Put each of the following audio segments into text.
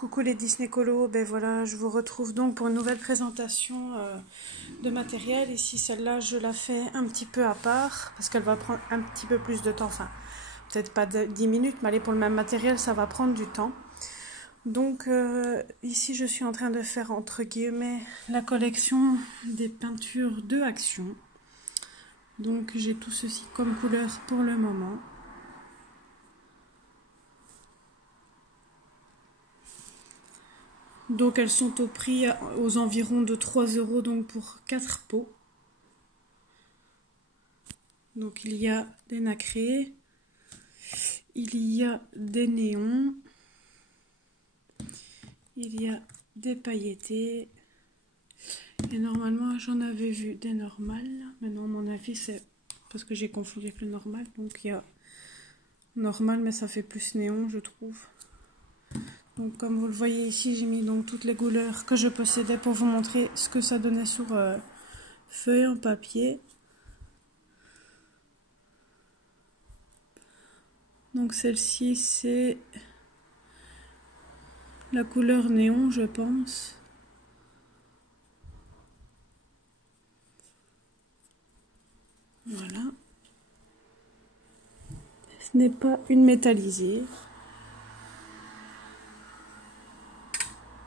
Coucou les Disney Colo, ben voilà, je vous retrouve donc pour une nouvelle présentation de matériel. Ici, celle-là, je la fais un petit peu à part parce qu'elle va prendre un petit peu plus de temps. Enfin, peut-être pas 10 minutes, mais allez, pour le même matériel, ça va prendre du temps. Donc, ici, je suis en train de faire, entre guillemets, la collection des peintures de Action. Donc, j'ai tout ceci comme couleur pour le moment. Donc elles sont au prix aux environs de 3 € donc pour 4 pots. Donc il y a des nacrés, il y a des néons, il y a des pailletés. Et normalement j'en avais vu des normales. Maintenant à mon avis c'est parce que j'ai confondu avec le normal. Donc il y a normal mais ça fait plus néon je trouve. Donc comme vous le voyez ici, j'ai mis donc toutes les couleurs que je possédais pour vous montrer ce que ça donnait sur feuille en papier. Donc celle-ci c'est la couleur néon je pense. Voilà. Ce n'est pas une métallisée.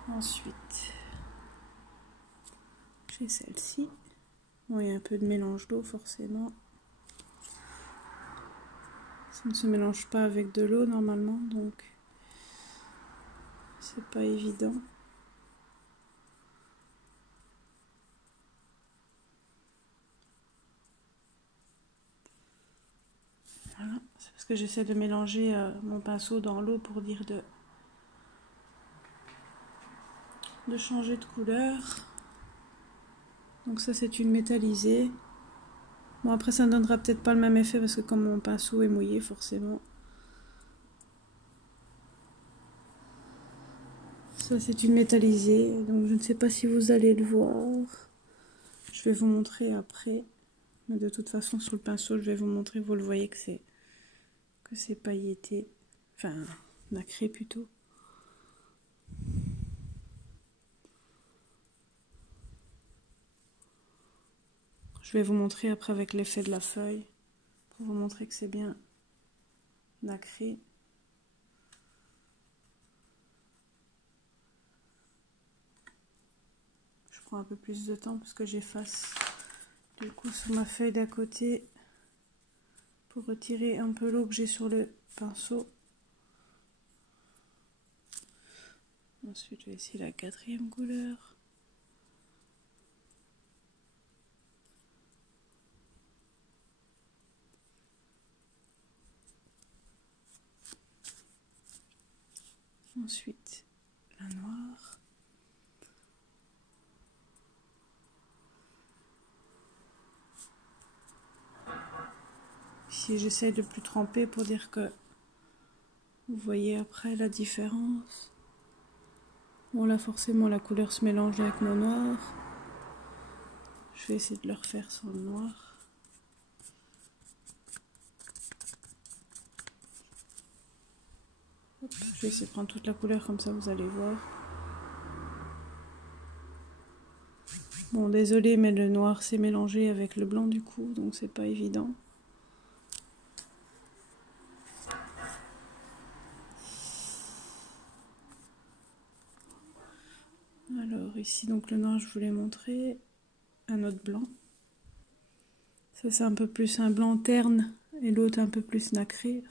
Ensuite, j'ai celle-ci. Bon, il y a un peu de mélange d'eau forcément. Ça ne se mélange pas avec de l'eau normalement, donc c'est pas évident. Voilà, c'est parce que j'essaie de mélanger mon pinceau dans l'eau pour dire de changer de couleur. Donc ça c'est une métallisée. Bon après ça ne donnera peut-être pas le même effet parce que comme mon pinceau est mouillé forcément. Ça c'est une métallisée, donc je ne sais pas si vous allez le voir. Je vais vous montrer après. Mais de toute façon sur le pinceau je vais vous montrer, vous le voyez que c'est pailleté. Enfin nacré plutôt. Je vais vous montrer après avec l'effet de la feuille. Pour vous montrer que c'est bien nacré. Je prends un peu plus de temps parce que j'efface du coup sur ma feuille d'à côté pour retirer un peu l'eau que j'ai sur le pinceau. Ensuite je vais essayer la quatrième couleur. Ensuite la noire. Ici j'essaie de plus tremper pour dire que vous voyez après la différence. Bon là forcément la couleur se mélange avec mon noir. Je vais essayer de le refaire sans le noir. Hop, je vais essayer de prendre toute la couleur comme ça vous allez voir. Bon désolé mais le noir s'est mélangé avec le blanc du coup donc c'est pas évident. Alors ici donc le noir je vous l'ai montré, un autre blanc. Ça c'est un peu plus un blanc terne et l'autre un peu plus nacré.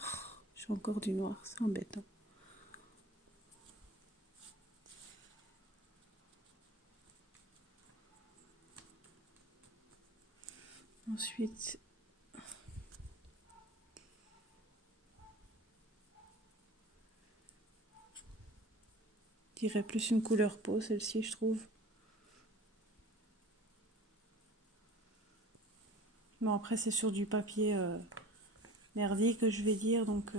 J'ai encore du noir, c'est embêtant. Ensuite je dirais plus une couleur peau celle-ci je trouve. Bon après c'est sur du papier merdique que je vais dire donc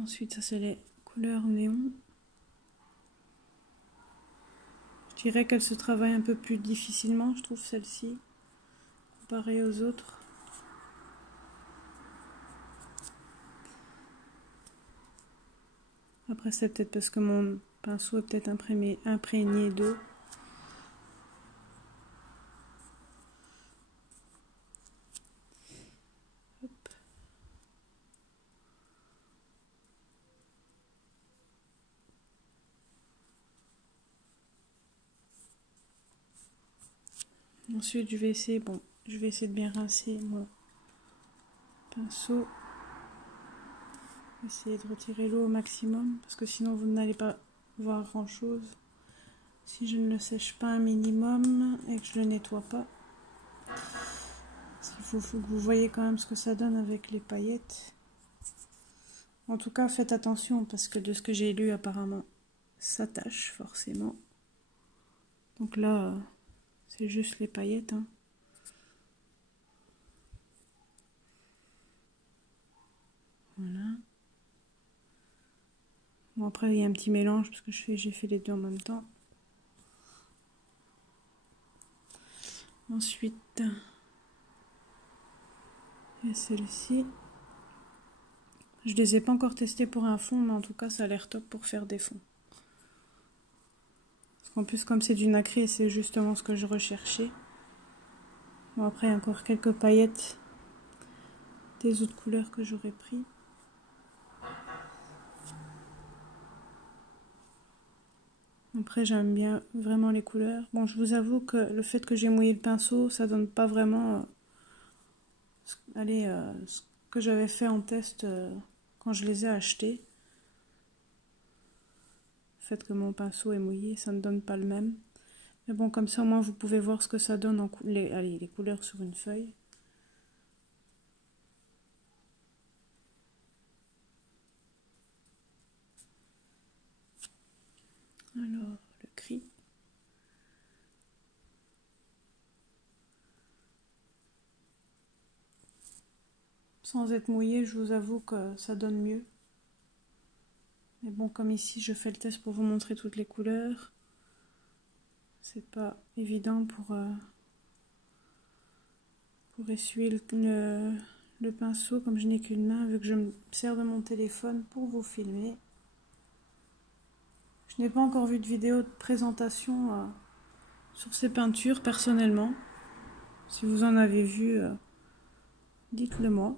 ensuite ça c'est les couleurs néon. Je dirais qu'elle se travaille un peu plus difficilement je trouve celle-ci comparée aux autres. Après, c'est peut-être parce que mon pinceau est peut-être imprégné d'eau. Ensuite, je vais essayer de bien rincer mon pinceau. Essayez de retirer l'eau au maximum parce que sinon vous n'allez pas voir grand chose si je ne le sèche pas un minimum et que je le nettoie pas. Il faut que vous voyez quand même ce que ça donne avec les paillettes. En tout cas, faites attention parce que de ce que j'ai lu, apparemment, ça tâche forcément. Donc là, c'est juste les paillettes, hein. Voilà. Bon, après, il y a un petit mélange parce que j'ai fait les deux en même temps. Ensuite, il y a celle-ci. Je les ai pas encore testés pour un fond, mais en tout cas, ça a l'air top pour faire des fonds. Parce qu'en plus, comme c'est du nacré, c'est justement ce que je recherchais. Bon, après, il y a encore quelques paillettes des autres couleurs que j'aurais pris. Après, j'aime bien vraiment les couleurs. Bon, je vous avoue que le fait que j'ai mouillé le pinceau, ça donne pas vraiment ce que j'avais fait en test quand je les ai achetés. Le fait que mon pinceau est mouillé, ça ne donne pas le même. Mais bon, comme ça, au moins, vous pouvez voir ce que ça donne les couleurs sur une feuille. Alors, le gris. Sans être mouillé, je vous avoue que ça donne mieux. Mais bon, comme ici, je fais le test pour vous montrer toutes les couleurs. C'est pas évident pour essuyer le pinceau, comme je n'ai qu'une main, vu que je me sers de mon téléphone pour vous filmer. Je n'ai pas encore vu de vidéo de présentation sur ces peintures, personnellement. Si vous en avez vu, dites-le moi.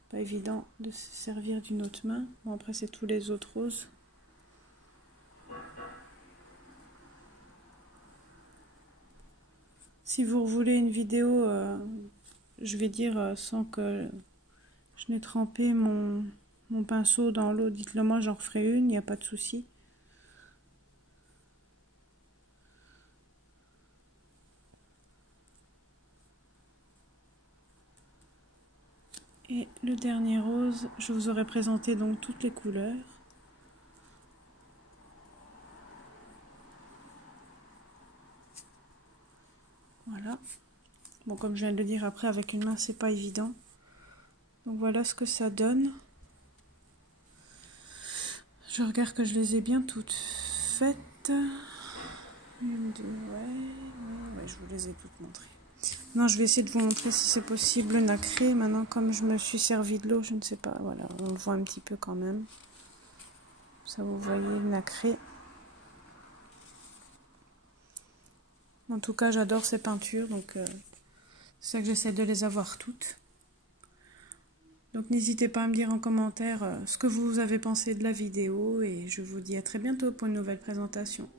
C'est pas évident de se servir d'une autre main. Bon, après, c'est tous les autres roses. Si vous voulez une vidéo, je vais dire sans que je n'ai trempé mon pinceau dans l'eau, dites-le moi, j'en referai une, il n'y a pas de souci. Et le dernier rose, je vous aurais présenté donc toutes les couleurs. Voilà. Bon, comme je viens de le dire, après avec une main c'est pas évident. Donc voilà ce que ça donne. Je regarde que je les ai bien toutes faites. Une, deux, ouais, je vous les ai toutes montrées. Non, je vais essayer de vous montrer si c'est possible le nacré. Maintenant, comme je me suis servi de l'eau, je ne sais pas. Voilà, on le voit un petit peu quand même. Ça, vous voyez le nacré. En tout cas, j'adore ces peintures, donc c'est ça que j'essaie de les avoir toutes. Donc n'hésitez pas à me dire en commentaire ce que vous avez pensé de la vidéo et je vous dis à très bientôt pour une nouvelle présentation.